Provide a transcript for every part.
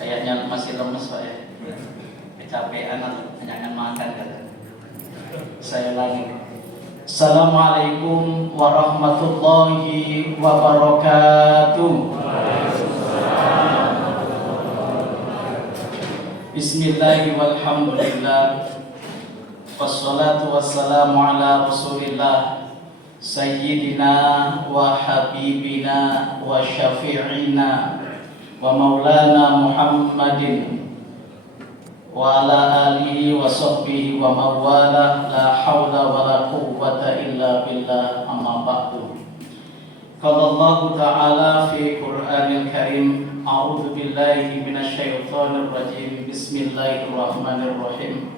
Kayaknya masih lemes Pak ya. Kecapean atau jangan makan kan. Saya lagi. Assalamualaikum warahmatullahi wabarakatuh. Bismillahirrahmanirrahim. Walhamdulillah. Wassalatu wassalamu ala Rasulillah Sayyidina wa habibina wa syafi'ina wa maulana Muhammadin wa ala alihi wa sahbihi wa mawala la hawla wa la quwwata illa billah amma ba'du. Qala Allah ta'ala fi Qur'anil Karim, a'udzu billahi minasyaitonir rajim. Bismillahirrahmanirrahim.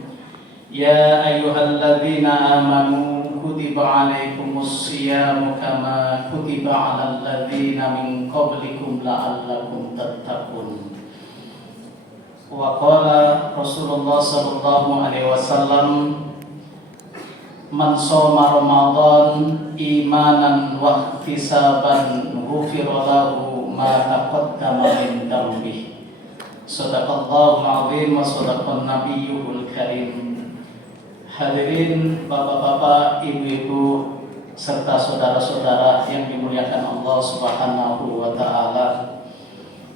Ya ayyuhalladzina amanu kutiba alaikumus siyamu kama kutiba alal ladzina min qablikum la'allakum tattaqun. Wa qala Rasulullah sallallahu alaihi wasallam, man shoma Ramadan imanan wa ihtisaban ghufira lahu ma taqaddama min dhanbihi. Shadaqallahul azim wa shadaqan nabiyyul karim. Hadirin bapak-bapak, ibu-ibu, serta saudara-saudara yang dimuliakan Allah Subhanahu wa ta'ala.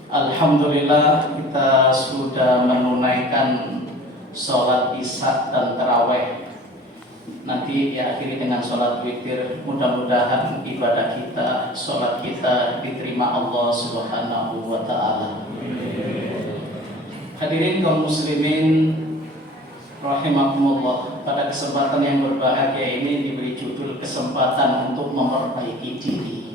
Alhamdulillah kita sudah menunaikan sholat isya dan tarawih. Nanti diakhiri dengan sholat witir. Mudah-mudahan ibadah kita, sholat kita diterima Allah Subhanahu wa ta'ala. Hadirin kaum muslimin rahimakumullah, pada kesempatan yang berbahagia ini diberi judul kesempatan untuk memperbaiki diri.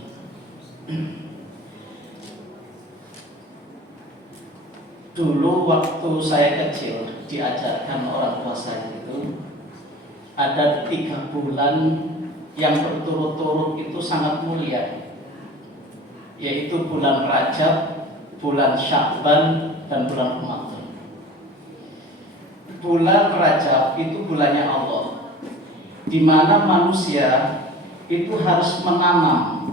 Dulu waktu saya kecil diajarkan orang tua saya itu ada 3 bulan yang berturut-turut itu sangat mulia, yaitu bulan Rajab, bulan Sya'ban, dan bulan Ramadan. Bulan Rajab itu bulannya Allah, di mana manusia itu harus menanam.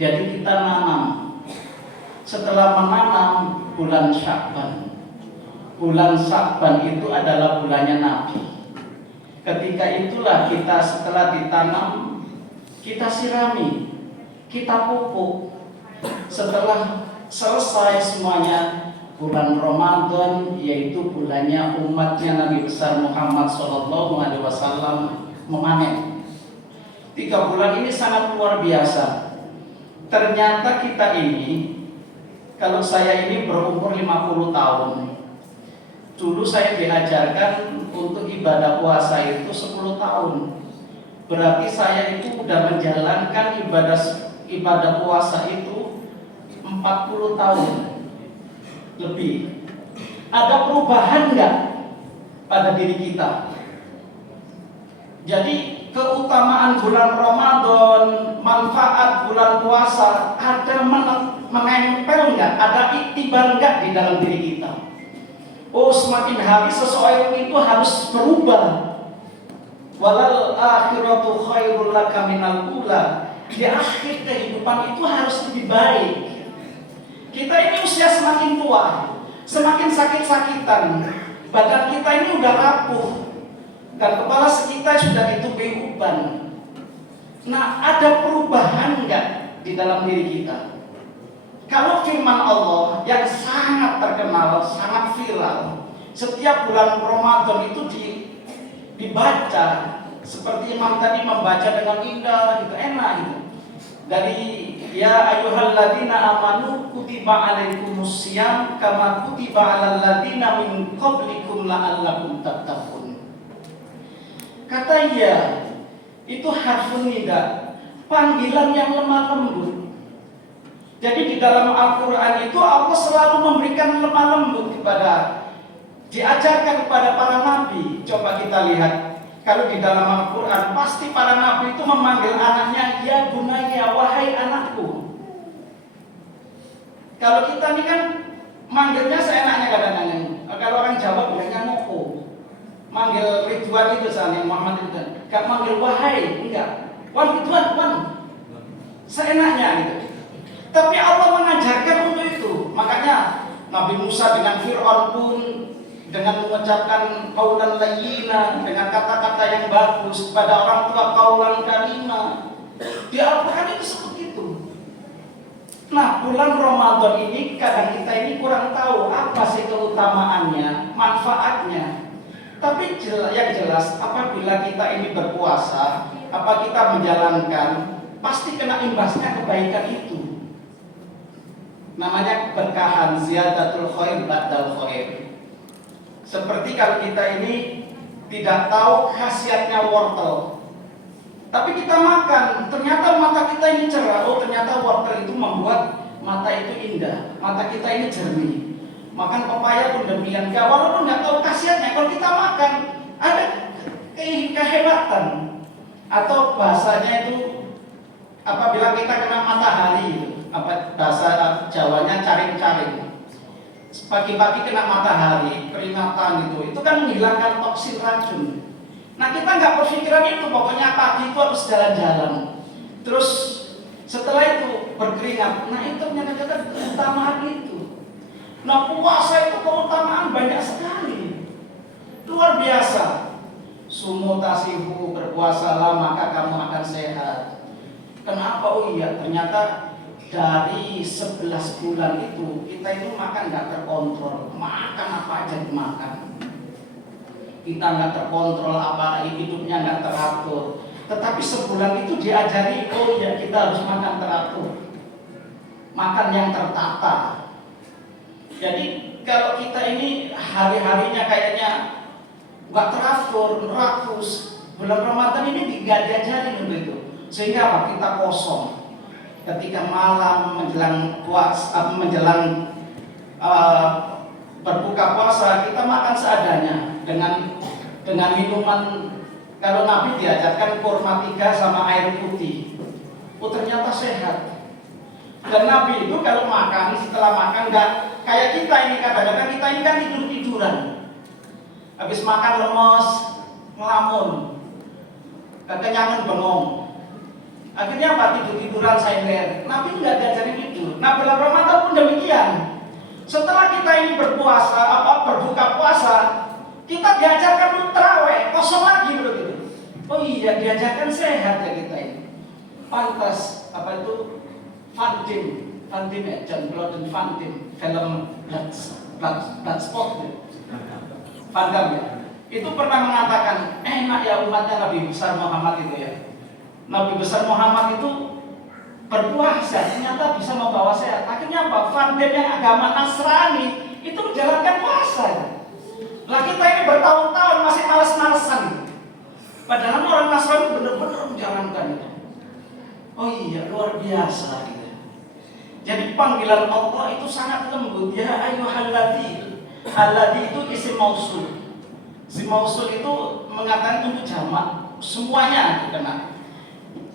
Jadi kita nanam. Setelah menanam bulan Sya'ban. Bulan Sya'ban itu adalah bulannya Nabi. Ketika itulah kita setelah ditanam, kita sirami, kita pupuk. Setelah selesai semuanya, bulan Ramadan, yaitu bulannya umatnya Nabi besar Muhammad SAW memanen. 3 bulan ini sangat luar biasa. Ternyata kita ini, kalau saya ini berumur 50 tahun, dulu saya diajarkan untuk ibadah puasa itu 10 tahun. Berarti saya itu sudah menjalankan ibadah puasa itu 40 tahun lebih. Ada perubahan enggak pada diri kita? Jadi keutamaan bulan Ramadan, manfaat bulan puasa ada menempel enggak? Ada iktibar enggak di dalam diri kita? Oh, semakin hari seseorang itu harus berubah. Walal akhiratu khairul laka minal ula. Di akhir kehidupan itu harus lebih baik. Kita ini usia semakin tua, semakin sakit-sakitan, badan kita ini udah rapuh, dan kepala kita sudah ditutupi uban. Nah, ada perubahan enggak di dalam diri kita? Kalau firman Allah yang sangat terkenal, sangat viral, setiap bulan Ramadan itu dibaca, seperti Imam tadi membaca dengan indah, gitu, enak gitu. Dari ya ayyuhalladzina amanu kutiba alaikumus syiyam kama kutiba alal ladzina min qablikum la'allakum tattaqun. Kata ya itu harfun nida, panggilan yang lemah lembut. Jadi di dalam Al-Qur'an itu Allah selalu memberikan lemah lembut diajarkan kepada para nabi. Coba kita lihat. Kalau di dalam Al-Quran pasti para nabi itu memanggil anaknya ya bunaya, wahai anakku. Kalau kita ini kan manggilnya seenaknya kadang-kadang. Kalau orang Jawa bilangnya moko. Manggil Ridwan itu misalnya Muhammad itu, gak manggil wahai, enggak. Wan Ridwan, wan. Seenaknya gitu. Tapi Allah mengajarkan untuk itu. Makanya Nabi Musa dengan Fir'aun pun dengan mengucapkan qaulan layyina, dengan kata-kata yang bagus pada orang tua, qaulan karima. Di Al-Quran itu seperti itu. Nah, bulan Ramadan ini kadang kita ini kurang tahu apa sih keutamaannya, manfaatnya. Tapi yang jelas apabila kita ini berpuasa, apa kita menjalankan, pasti kena imbasnya kebaikan itu. Namanya keberkahan, ziyadatul khair ba'dal khair. Seperti kalau kita ini tidak tahu khasiatnya wortel, tapi kita makan, ternyata mata kita ini cerah. Oh, ternyata wortel itu membuat mata itu indah, mata kita ini jernih. Makan pepaya pun demikian. Walaupun nggak tahu khasiatnya, kalau kita makan ada kehebatan. Atau bahasanya itu apabila kita kena matahari, apa bahasa Jawanya caring-caring. Pagi-pagi kena matahari, keringatan itu kan menghilangkan toksin racun. Nah, kita nggak berpikiran itu, pokoknya pagi itu harus jalan-jalan. Terus setelah itu berkeringat. Nah, itu menyatakan keutamaan itu. Nah, puasa itu keutamaan banyak sekali, luar biasa. Sumu tasihu, berpuasalah maka kamu akan sehat. Kenapa? Oh iya, ternyata dari 11 bulan itu kita itu makan nggak terkontrol, makan apa aja dimakan. Kita nggak terkontrol, apa hidupnya nggak teratur. Tetapi sebulan itu diajari, oh ya kita harus makan teratur, makan yang tertata. Jadi kalau kita ini hari-harinya kayaknya nggak teratur, rakus, bulan Ramadan ini nggak diajarin begitu. Sehingga apa? Kita kosong. Ketika malam menjelang puasa, menjelang berbuka puasa, kita makan seadanya dengan minuman. Kalau Nabi diajarkan kurma 3 sama air putih. Oh, ternyata sehat. Dan Nabi itu kalau makan, setelah makan nggak kayak kita ini, kadang-kadang kita ini kan tidur-tiduran. Habis makan lemes, ngelamun, kekenyangan bengong. Akhirnya apa? Tidur-tiduran sender. Nabi nggak diajarin itu. Nah, bulan Ramadan pun demikian. Setelah kita ini berpuasa, berbuka puasa, kita diajarkan terawih, kosong lagi begitu. Oh iya, diajarkan sehat ya kita ini. Pantas apa itu? Van Diem ya, John Claude Van Diem, film Bloodsport ya. Van Damme ya. Itu pernah mengatakan, enak ya umatnya Nabi besar Muhammad itu ya. Nabi besar Muhammad itu berpuasa, ternyata bisa membawa sehat. Akhirnya apa? Van Diem yang agama Nasrani itu menjalankan puasa ya. Lah kita ini bertahun-tahun masih malas-malesan. Padahal orang Nasrani benar-benar menjalankan itu. Oh iya, luar biasa gitu. Jadi panggilan Allah itu sangat lembut. Ya ayyuhalladzina. Alladzi itu isim mausul. Isim mausul itu mengatakan untuk jamak. Semuanya kena.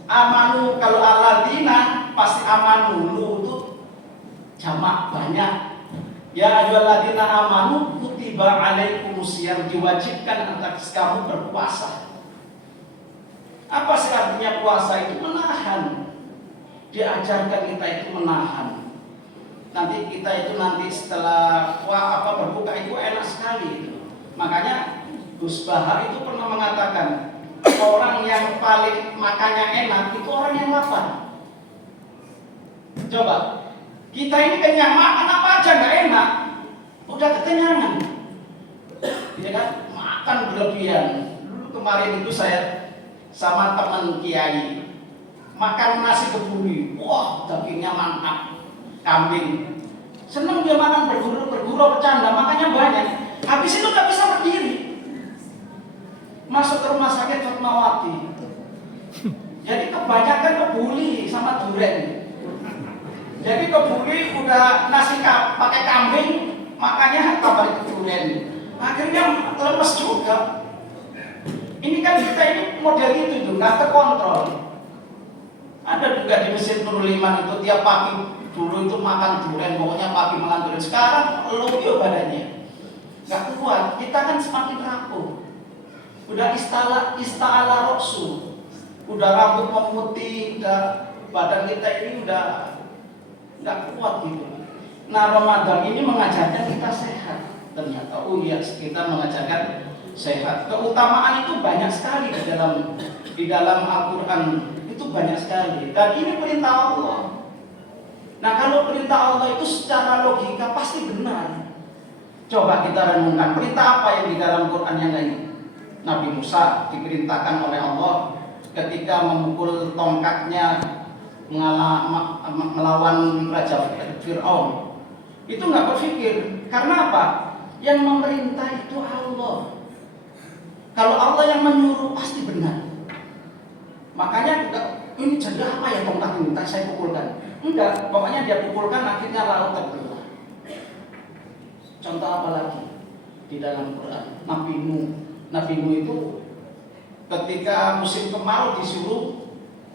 Amanu, kalau alladzina pasti amanu. Lu itu jamak banyak. Ya ayyuhalladzina amanu kutiba alaikumusiyam, diwajibkan atas kamu berpuasa. Apa sih artinya puasa itu? Menahan. Diajarkan kita itu menahan. Nanti kita itu nanti setelah berbuka itu enak sekali itu. Makanya Gus Bahar itu pernah mengatakan orang yang paling makannya enak itu orang yang lapar. Coba kita ini kenyang, makan apa aja nggak enak, udah kekenyangan, ya kan? Makan berlebihan. Dulu kemarin itu saya sama teman kiai makan nasi kebuli, wah dagingnya mantap, kambing. Seneng dia makan bergurau bercanda, makannya banyak. Habis itu nggak bisa berdiri, masuk ke rumah sakit Fatmawati. Jadi kebanyakan kebuli sama duren. Jadi kebuli udah nasi pakai kambing, makanya tambah duren. Akhirnya lemes juga. Ini kan kita ini model itu juga, nggak terkontrol. Ada juga di Mesir Nurul Iman itu tiap pagi dulu itu makan durian, pokoknya pagi makan durian. Sekarang loyo badannya, nggak kuat. Kita kan semakin rapuh. Udah ista'ala roksu, udah rambut memutih, udah badan kita ini udah nggak kuat gitu. Nah, Ramadan ini mengajarkan kita sehat. Ternyata, oh iya, kita mengajarkan sehat. Keutamaan itu banyak sekali di dalam Al-Quran, itu banyak sekali. Dan ini perintah Allah. Nah, kalau perintah Allah itu secara logika pasti benar. Coba kita renungkan, perintah apa yang di dalam Quran yang lain? Nabi Musa diperintahkan oleh Allah ketika memukul tongkatnya melawan Raja Fir'aun. Itu nggak berpikir, karena apa? Yang memerintah itu Allah. Kalau Allah yang menyuruh pasti benar. Makanya ini jadi apa ya tongkat ini? Saya pukulkan. Enggak, pokoknya dia pukulkan akhirnya laut terbelah. Contoh apa lagi di dalam Quran? Nabi Nuh itu ketika musim kemarau disuruh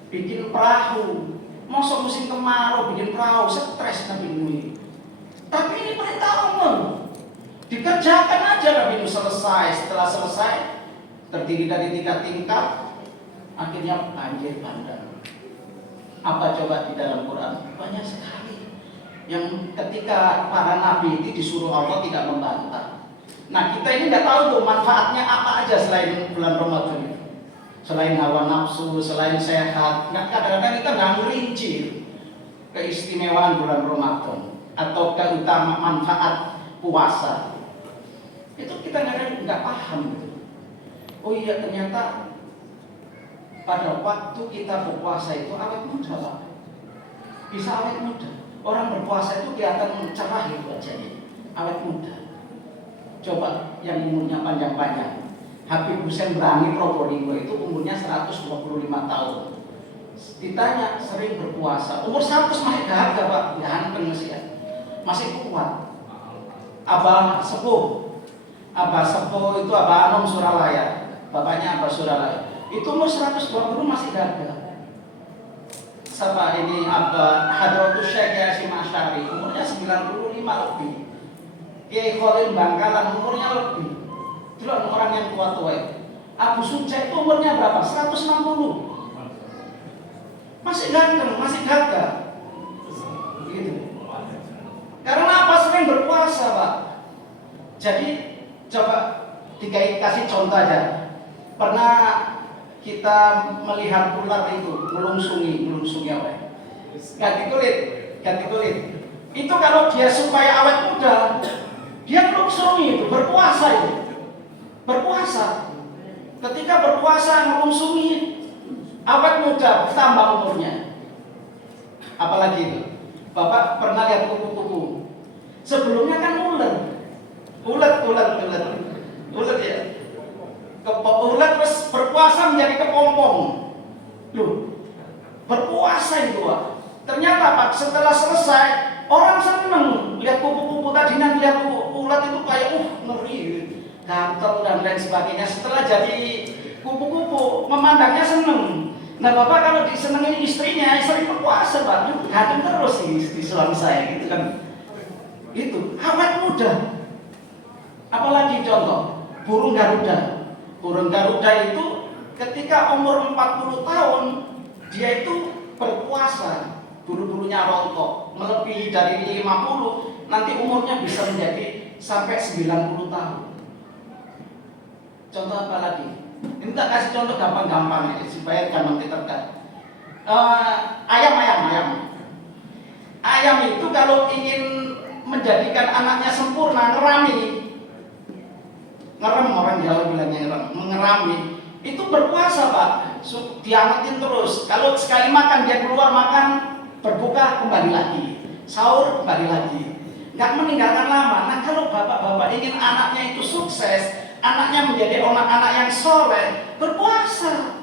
bikin perahu. Masuk musim kemarau bikin perahu, stres Nabi Nuh. Tapi ini perintah Allah. Dikerjakan aja. Nabi Nuh selesai. Setelah selesai terdiri dari 3 tingkat, akhirnya banjir bandang. Apa coba di dalam Quran? Banyak sekali yang ketika para nabi itu disuruh Allah tidak membantah. Nah, kita ini nggak tahu tuh manfaatnya apa aja selain bulan Ramadan itu. Selain hawa nafsu, selain sehat. Nah, kadang-kadang kita nggak merinci keistimewaan bulan Ramadan atau keutamaan manfaat puasa. Itu kita nggak paham gitu. Oh iya, ternyata pada waktu kita berpuasa itu awet muda, Pak. Bisa awet muda. Orang berpuasa itu kelihatan cerah itu aja ya. Awet muda. Coba yang umurnya panjang-panjang. Habib Hussein Brani Probolinggo itu umurnya 125 tahun. Ditanya sering berpuasa. Umur 100 masih gagah, Pak. Ganteng masih ya. Masih kuat. Abah Sepuh itu Abah Anom Suralaya. Bapaknya Abah Suralaya. Itu umur 120 masih gagah. Siapa ini? Abah Hadratus Syekh Hasyim Asy'ari umurnya 95 lebih. Kiai Khalil Bangkalan umurnya lebih. Itu orang yang tua-tua itu. Abu Suja itu umurnya berapa? 160. Masih ganteng, masih gagah. Gitu. Karena apa? Sering berpuasa, Pak. Jadi coba dikasih contoh aja. Pernah kita melihat ular itu melungsungi apa ya? Ganti kulit. Itu kalau dia supaya awet muda, dia melungsungi itu, berpuasa. Ketika berpuasa melungsungi, awet muda, bertambah umurnya. Apalagi itu, Bapak pernah lihat kupu-kupu? Sebelumnya kan ulet ya. Ulet terus berpuasa menjadi kepompong. Loh, berpuasa itu, Pak. Ternyata Pak, setelah selesai orang seneng lihat kupu-kupu tadi, nanti lihat ulet itu kayak ngeri, gatel dan lain sebagainya. Setelah jadi kupu-kupu memandangnya seneng. Nah, Bapak kalau disenengin istrinya, istri berpuasa, Pak, ganteng terus di suami saya gitu kan. Itu awet muda. Apalagi contoh burung Garuda. Burung Garuda itu ketika umur 40 tahun dia itu berpuasa, bulu-bulunya rontok, melebihi dari 50, nanti umurnya bisa menjadi sampai 90 tahun. Contoh apa lagi? Ini tak kasih contoh gampang-gampang ya, supaya gampang diterka. Ayam. Ayam itu kalau ingin menjadikan anaknya sempurna, ngerem orang Jawa bilangnya ngerami, itu berpuasa, Pak. Diangetin terus. Kalau sekali makan dia keluar makan, berbuka kembali lagi, sahur kembali lagi, nggak meninggalkan lama. Nah, kalau bapak-bapak ingin anaknya itu sukses, anaknya menjadi anak yang soleh, berpuasa.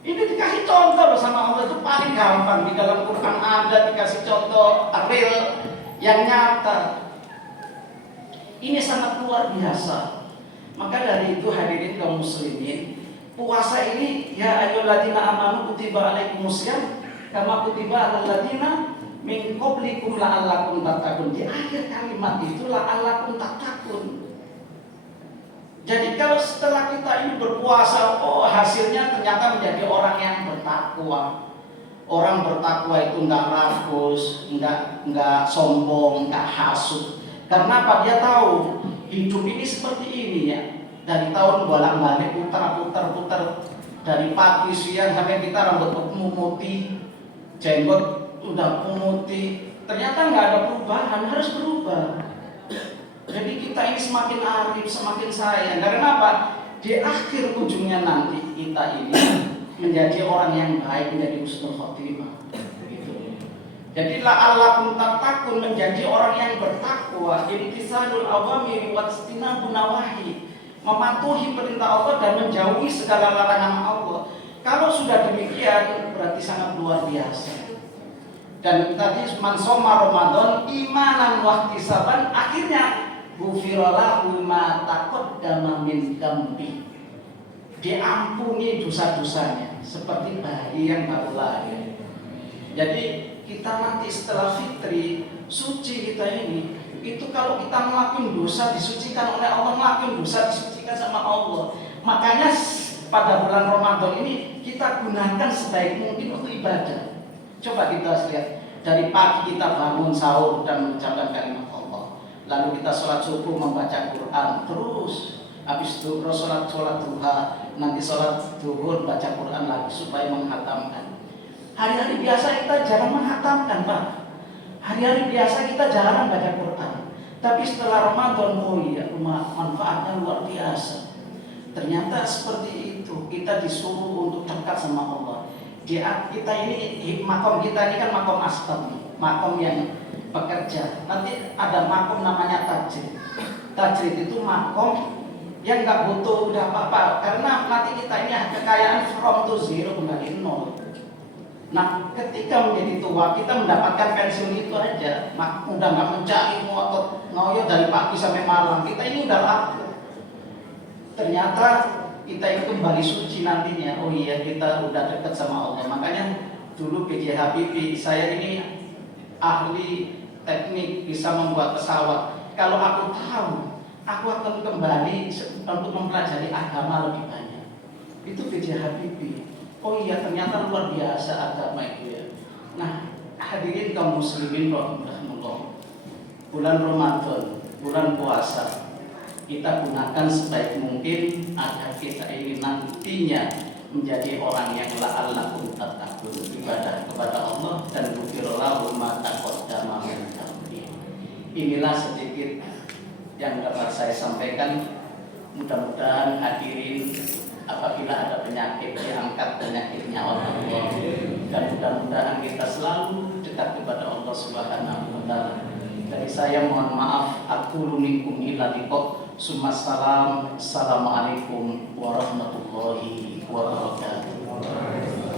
Ini dikasih contoh bersama Allah, itu paling gampang. Di dalam Quran ada dikasih contoh real yang nyata. Ini sangat luar biasa. Maka dari itu hadirin kaum muslimin, puasa ini ya ayyuhalladzina amanu kutiba alaikumusiyam kama kutiba alal ladzina min qablikum la'allakum tattaqun. Di akhir kalimat itu la'allakum tattaqun. Jadi kalau setelah kita ini berpuasa, hasilnya ternyata menjadi orang yang bertakwa. Orang bertakwa itu nggak rakus, nggak sombong, nggak hasut. Karena apa? Dia tahu hidup ini seperti ini ya. Dari tahun bolak-balik putar, dari pagi siang sampai kita rambut putih, jenggot udah putih. Ternyata nggak ada perubahan, harus berubah. Jadi kita ini semakin arif, semakin sayang. Karena apa? Di akhir ujungnya nanti kita ini menjadi orang yang baik, menjadi husnul khotimah. Gitu. Jadi la'allakum tattaqun, menjadi orang yang bertakwa, imtisalul awamiri wajtinabun nawahi, mematuhi perintah Allah dan menjauhi segala larangan Allah. Kalau sudah demikian berarti sangat luar biasa. Dan tadi man shoma Ramadan imanan wahtisaban, akhirnya ghufira lahu ma taqaddama min dzambi, diampuni dosa-dosanya seperti bayi yang baru lahir. Jadi kita nanti setelah fitri suci kita ini, itu kalau kita melakukan dosa disucikan oleh Allah, melakukan dosa disucikan sama Allah. Makanya pada bulan Ramadan ini kita gunakan sebaik mungkin untuk ibadah. Coba kita lihat, dari pagi kita bangun sahur dan mengucapkan kalimat Allah, lalu kita sholat subuh membaca Quran, terus habis itu sholat duha, nanti sholat zuhur baca Quran lagi supaya menghatamkan. Hari-hari biasa kita jarang menghatamkan, Pak. Hari-hari biasa kita jarang baca Quran. Tapi setelah Ramadan, oh iya, manfaatnya luar biasa. Ternyata seperti itu, kita disuruh untuk dekat sama Allah. Kita ini, makom kita ini kan makom asbab, makom yang bekerja. Nanti ada makom namanya tajrid. Tajrid itu makom yang nggak butuh udah apa-apa, karena nanti kita ini kekayaan from to zero, kembali nol. Nah, ketika menjadi tua kita mendapatkan pensiun itu aja, udah nggak mencari ngotot ngoyo dari pagi sampai malam. Kita ini udah laku. Ternyata kita ini kembali suci nantinya. Oh iya, kita udah dekat sama Allah. Makanya dulu B.J. Habibie, saya ini ahli teknik, bisa membuat pesawat. Kalau aku tahu, aku akan kembali untuk mempelajari agama lebih banyak. Itu B.J. Habibie. Oh iya, ternyata luar biasa agama itu ya. Nah, hadirin kaum muslimin rahimahullah, bulan Ramadan, bulan puasa, kita gunakan sebaik mungkin agar kita ini nantinya menjadi orang yang la'allakum tattaqun, ibadah kepada Allah dan ghufirallahu ma taqaddama min dzambi. Inilah sedikit yang dapat saya sampaikan. Mudah-mudahan hadirin apabila ada penyakit diangkat penyakitnya oleh Allah, dan mudah-mudahan kita selalu dekat kepada Allah Subhanahu wa taala. Dari saya mohon maaf, aku minkum ila liqa. Assalamualaikum warahmatullahi